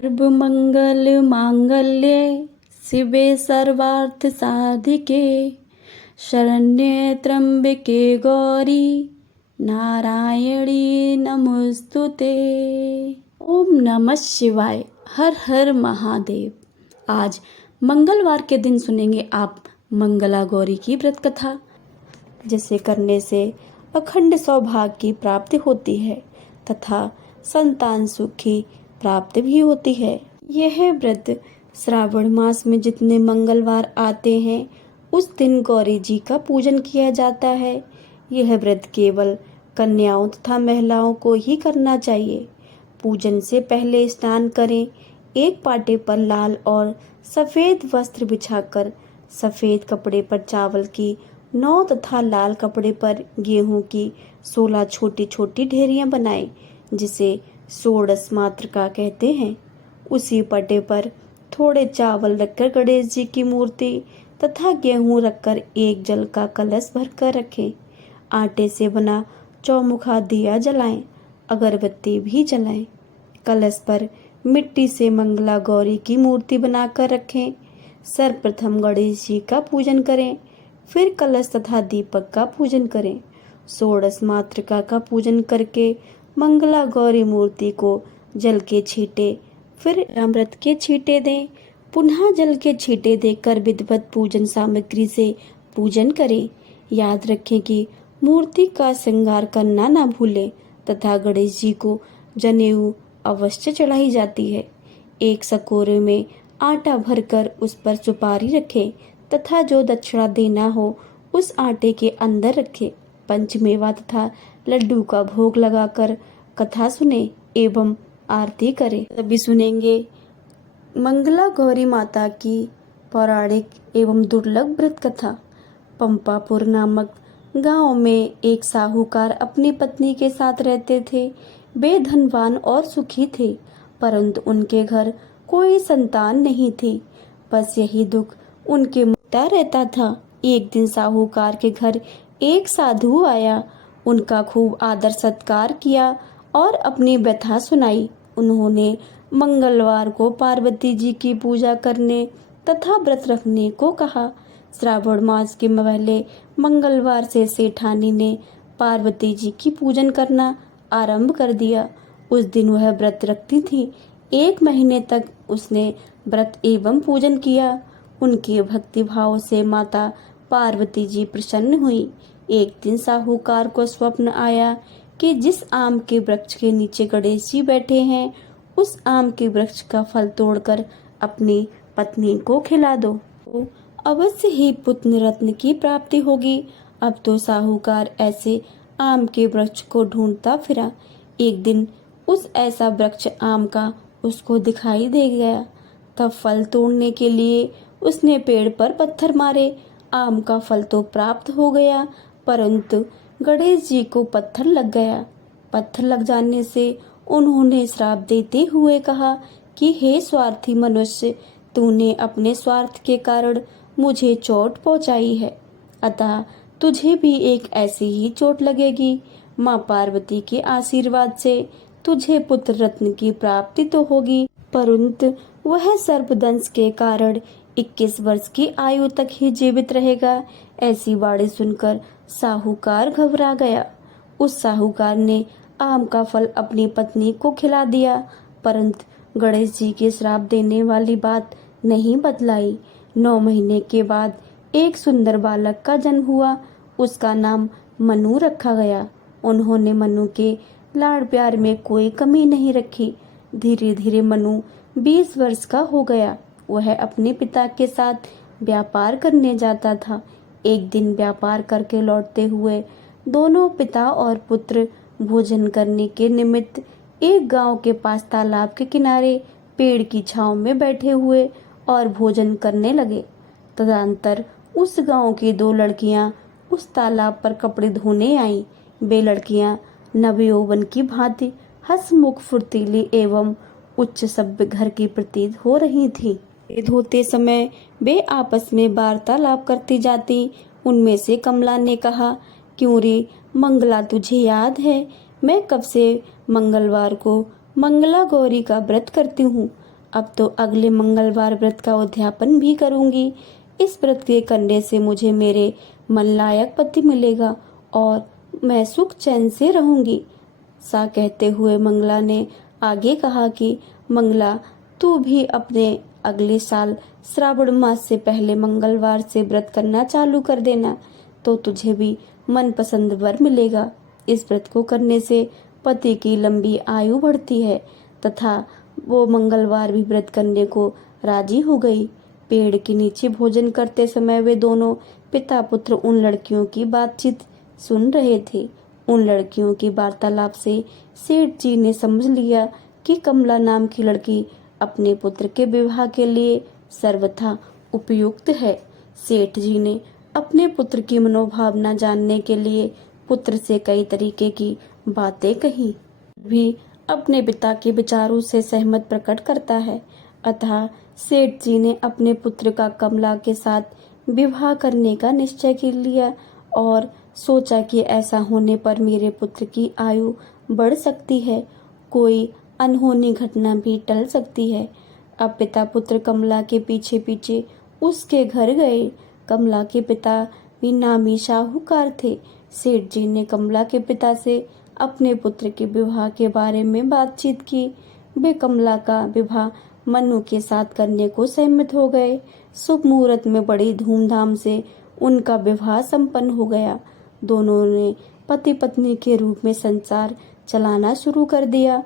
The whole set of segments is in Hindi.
सर्वमंगल मांगल्ये शिवे सर्वार्थ साधिके शरण्ये त्र्यंबके गौरी नारायणी नमोस्तुते। ओम नमः शिवाय। हर हर महादेव। आज मंगलवार के दिन सुनेंगे आप मंगला गौरी की व्रत कथा, जिसे करने से अखंड सौभाग्य की प्राप्ति होती है तथा संतान सुख की प्राप्ति भी होती है। यह व्रत श्रावण मास में जितने मंगलवार आते हैं उस दिन गौरी जी का पूजन किया जाता है। यह व्रत केवल कन्याओं तथा महिलाओं को ही करना चाहिए। पूजन से पहले स्नान करें। एक पाटे पर लाल और सफेद वस्त्र बिछाकर सफेद कपड़े पर चावल की 9 तथा लाल कपड़े पर गेहूं की 16 छोटी छोटी ढेरियां बनाएं, जिसे षोडश मातृका कहते हैं। उसी पटे पर थोड़े चावल रखकर गणेश जी की मूर्ति तथा गेहूं रखकर एक जल का कलश भरकर रखें। आटे से बना चौमुखा दिया जलाएं, अगरबत्ती भी जलाएं। कलश पर मिट्टी से मंगला गौरी की मूर्ति बनाकर रखें। सर्वप्रथम गणेश जी का पूजन करें, फिर कलश तथा दीपक का पूजन करें। षोडश मातृका का पूजन करके मंगला गौरी मूर्ति को जल के छींटे, फिर अमृत के छींटे दें। पुनः जल के छींटे देकर विधिवत पूजन सामग्री से पूजन करें। याद रखें कि मूर्ति का श्रृंगार करना ना भूलें तथा गणेश जी को जनेऊ अवश्य चढ़ाई जाती है। एक सकोरे में आटा भरकर उस पर सुपारी रखें तथा जो दक्षिणा देना हो उस आटे के अंदर रखें। पंचमेवा तथा लड्डू का भोग लगाकर कथा सुने एवं आरती करें। सभी सुनेंगे मंगला गौरी माता की पौराणिक एवं दुर्लभ व्रत कथा। पंपापुर नामक गांव में एक साहूकार अपनी पत्नी के साथ रहते थे। वे धनवान और सुखी थे, परंतु उनके घर कोई संतान नहीं थी। बस यही दुख उनके मुक्ता रहता था। एक दिन साहूकार के घर एक साधु आया। उनका खूब आदर सत्कार किया और अपनी व्यथा सुनाई। उन्होंने मंगलवार को पार्वती जी की पूजा करने तथा व्रत रखने को कहा। श्रावण मास के पहले मंगलवार से सेठानी ने पार्वती जी की पूजन करना आरंभ कर दिया। उस दिन वह व्रत रखती थी। 1 महीने तक उसने व्रत एवं पूजन किया। उनके भक्ति भाव से माता पार्वती जी प्रसन्न हुई। एक दिन साहूकार को स्वप्न आया कि जिस आम के वृक्ष के नीचे गणेश जी बैठे हैं उस आम के वृक्ष का फल तोड़कर अपनी पत्नी को खिला दो, तो अवश्य ही पुत्र रत्न की प्राप्ति होगी। अब तो साहूकार ऐसे आम के वृक्ष को ढूंढता फिरा। एक दिन उस ऐसा वृक्ष आम का उसको दिखाई दे गया। तब फल तोड़ने के लिए उसने पेड़ पर पत्थर मारे। आम का फल तो प्राप्त हो गया, परंतु गणेश जी को पत्थर लग गया। पत्थर लग जाने से उन्होंने श्राप देते हुए कहा कि हे स्वार्थी मनुष्य, तूने अपने स्वार्थ के कारण मुझे चोट पहुंचाई है, अतः तुझे भी एक ऐसी ही चोट लगेगी। माँ पार्वती के आशीर्वाद से तुझे पुत्र रत्न की प्राप्ति तो होगी, परंतु वह सर्पदंश के कारण 21 वर्ष की आयु तक ही जीवित रहेगा। ऐसी वाणी सुनकर साहूकार घबरा गया। उस साहूकार ने आम का फल अपनी पत्नी को खिला दिया, परंतु गणेश जी के श्राप देने वाली बात नहीं बतलाई। 9 महीने के बाद एक सुंदर बालक का जन्म हुआ। उसका नाम मनु रखा गया। उन्होंने मनु के लाड़ प्यार में कोई कमी नहीं रखी। धीरे धीरे मनु 20 वर्ष का हो गया। वह अपने पिता के साथ व्यापार करने जाता था। एक दिन व्यापार करके लौटते हुए दोनों पिता और पुत्र भोजन करने के निमित्त एक गांव के पास तालाब के किनारे पेड़ की छांव में बैठे हुए और भोजन करने लगे। तदंतर उस गांव की 2 लड़कियां उस तालाब पर कपड़े धोने आईं। वे लड़कियां नवयौवन की भांति हंसमुख फुर्तीली एवं उच्च सभ्य घर की प्रतीत हो रही थीं। धोते समय वे आपस में वार्तालाप करती जाती। उनमें से कमला ने कहा, क्यों रे मंगला, तुझे याद है मैं कब से मंगलवार को मंगला गौरी का व्रत करती हूँ। अब तो अगले मंगलवार व्रत का उद्यापन भी करूंगी। इस व्रत के करने से मुझे मेरे मन लायक पति मिलेगा और मैं सुख चैन से रहूंगी। सा कहते हुए मंगला ने आगे कहा कि मंगला, तू भी अपने अगले साल श्रावण मास से पहले मंगलवार से व्रत करना चालू कर देना, तो तुझे भी मनपसंद वर मिलेगा। इस व्रत को करने से पति की लंबी आयु बढ़ती है तथा वो मंगलवार भी व्रत करने को राजी हो गई। पेड़ के नीचे भोजन करते समय वे दोनों पिता पुत्र उन लड़कियों की बातचीत सुन रहे थे। उन लड़कियों की वार्तालाप से सेठ जी ने समझ लिया कि कमला नाम की लड़की अपने पुत्र के विवाह के लिए सर्वथा उपयुक्त है। सेठ जी ने अपने पुत्र की मनोभावना जानने के लिए पुत्र से कई तरीके की बातें कही, भी अपने पिता के विचारों से सहमत प्रकट करता है। अतः सेठ जी ने अपने पुत्र का कमला के साथ विवाह करने का निश्चय कर लिया और सोचा कि ऐसा होने पर मेरे पुत्र की आयु बढ़ सकती है, कोई अनहोनी घटना भी टल सकती है। अब पिता पुत्र कमला के पीछे पीछे उसके घर गए। कमला के पिता भी नामी साहूकार थे। सेठ जी ने कमला के पिता से अपने पुत्र के विवाह के बारे में बातचीत की। वे कमला का विवाह मनु के साथ करने को सहमत हो गए। शुभ मुहूर्त में बड़ी धूमधाम से उनका विवाह संपन्न हो गया। दोनों ने पति पत्नी के रूप में संसार चलाना शुरू कर दिया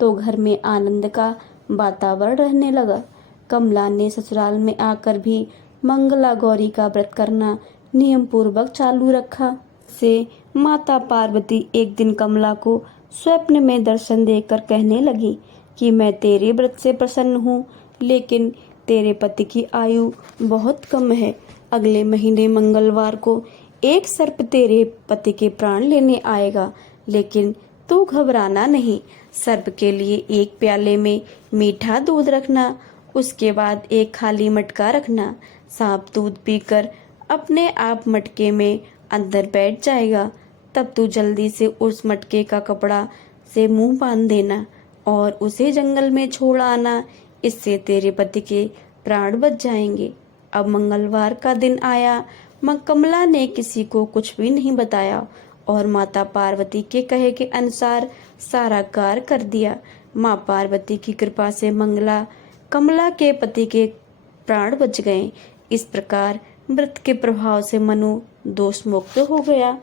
तो घर में आनंद का वातावरण रहने लगा। कमला ने ससुराल में आकर भी मंगला गौरी का व्रत करना नियम पूर्वक चालू रखा। से माता पार्वती एक दिन कमला को स्वप्न में दर्शन देकर कहने लगी कि मैं तेरे व्रत से प्रसन्न हूँ, लेकिन तेरे पति की आयु बहुत कम है। अगले महीने मंगलवार को एक सर्प तेरे पति के प्राण लेने आएगा, लेकिन तू घबराना नहीं। सर्प के लिए एक प्याले में मीठा दूध रखना, उसके बाद एक खाली मटका रखना। सांप दूध पीकर अपने आप मटके में अंदर बैठ जाएगा। तब तू जल्दी से उस मटके का कपड़ा से मुंह बांध देना और उसे जंगल में छोड़ आना। इससे तेरे पति के प्राण बच जाएंगे। अब मंगलवार का दिन आया। कमला ने किसी को कुछ भी नहीं बताया और माता पार्वती के कहे के अनुसार सारा कार्य कर दिया। माँ पार्वती की कृपा से कमला के पति के प्राण बच गए। इस प्रकार व्रत के प्रभाव से मनु दोष मुक्त हो गया।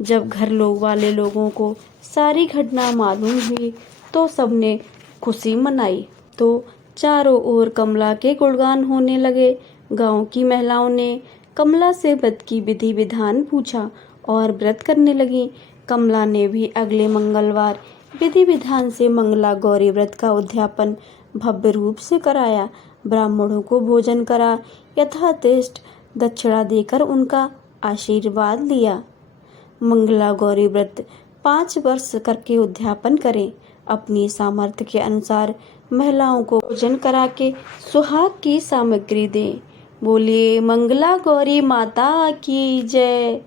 जब घर लोग वाले लोगों को सारी घटना मालूम हुई तो सबने खुशी मनाई। तो चारों ओर कमला के गुणगान होने लगे। गांव की महिलाओं ने कमला से व्रत की विधि विधान पूछा और व्रत करने लगी। कमला ने भी अगले मंगलवार विधि विधान से मंगला गौरी व्रत का उद्यापन भव्य रूप से कराया। ब्राह्मणों को भोजन करा, यथातिष्ठ दक्षिणा देकर उनका आशीर्वाद लिया। मंगला गौरी व्रत 5 वर्ष करके उद्यापन करें। अपनी सामर्थ्य के अनुसार महिलाओं को भोजन करा के सुहाग की सामग्री दें। बोलिए मंगला गौरी माता की जय,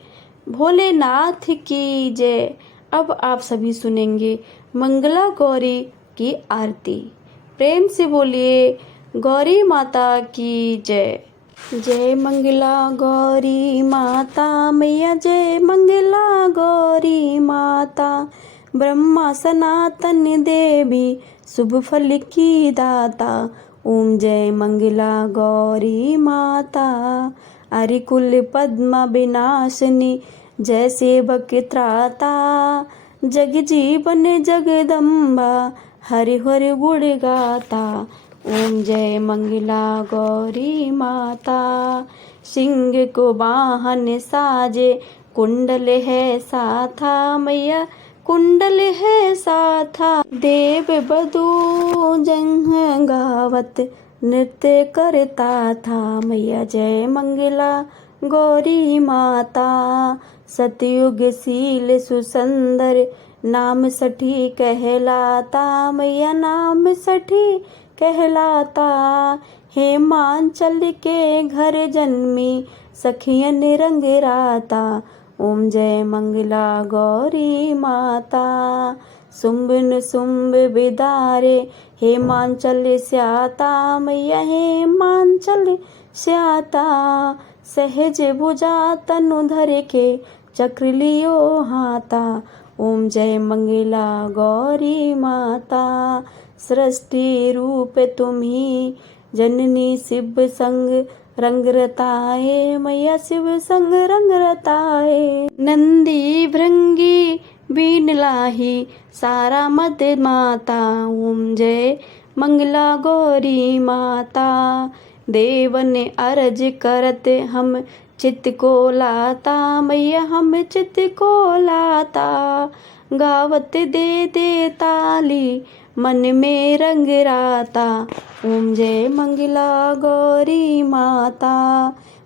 भोलेनाथ की जय। अब आप सभी सुनेंगे मंगला गौरी की आरती। प्रेम से बोलिए गौरी माता की जय। जय मंगला गौरी माता मैया, जय मंगला गौरी माता। ब्रह्मा सनातन देवी, शुभ फल की दाता। ओम जय मंगला गौरी माता। अरिकुल पद्मा विनाशिनी, जय सेवक त्राता। जग जीवन जगदम्बा, हरि हरि गुण गाता। ओम जय मंगला गौरी माता। सिंह को वाहन साजे, कुंडल है साथा मैया, कुंडल है साथा। देव बधू जंघ गावत, नृत्य करता था मैया। जय मंगला गौरी माता। सतयुग शील सुसंदर, नाम सठी कहलाता मैया, नाम सठी कहलाता। हेमांचल के घर जन्मी, सखियन रंग राता। ओम जय मंगला गौरी माता। शुंभ निशुंभ बिदारे, हेमांचल स्याता मैया हेमांचल स्याता। सहज भुजा तनु धर के, चक्र लियो हाथा। ओम जय मंगला गौरी माता। सृष्टि रूप तुम्ही, जननी शिव संग रंग रताए, मैया शिव संग रंग रताए। नंदी भृंगी बीन लाही, सारा मद माता। ओम जय मंगला गौरी माता। देवन अरज करत हम चित्त को लाता, मैया हम चित्त को लाता। गावत दे दे ताली, मन में रंग राता। ओम जय मंगला गौरी माता।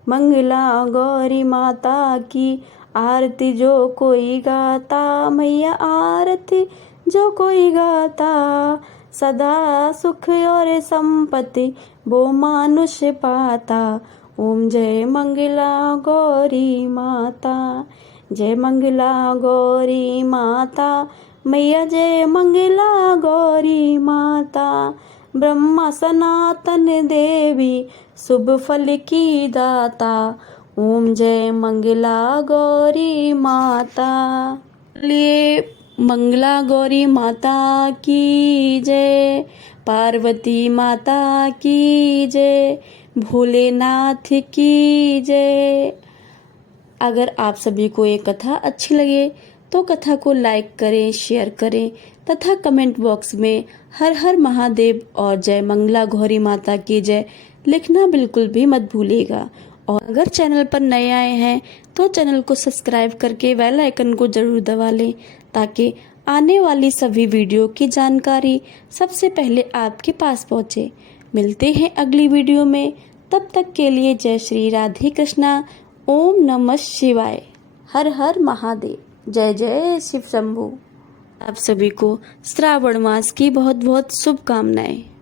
मंगला गौरी माता की आरती जो कोई गाता, मैया आरती जो कोई गाता। सदा सुख और संपत्ति वो मानुष पाता। ओम जय मंगला गौरी माता। जय मंगला गौरी माता, मैया जय मंगला गौरी माता। ब्रह्मा सनातन देवी, शुभ फल की दाता। ओम जय मंगला गौरी माता। लिए मंगला गौरी माता की जय, पार्वती माता की जय, भोलेनाथ की जय। अगर आप सभी को ये कथा अच्छी लगे तो कथा को लाइक करें, शेयर करें तथा कमेंट बॉक्स में हर हर महादेव और जय मंगला गौरी माता की जय लिखना बिल्कुल भी मत भूलिएगा। और अगर चैनल पर नए आए हैं तो चैनल को सब्सक्राइब करके बेल आइकन को जरूर दबा लें, ताकि आने वाली सभी वीडियो की जानकारी सबसे पहले आपके पास पहुंचे। मिलते हैं अगली वीडियो में, तब तक के लिए जय श्री राधे कृष्णा। ओम नमः शिवाय। हर हर महादेव। जय जय शिव शंभू। आप सभी को श्रावण मास की बहुत बहुत शुभकामनाएं।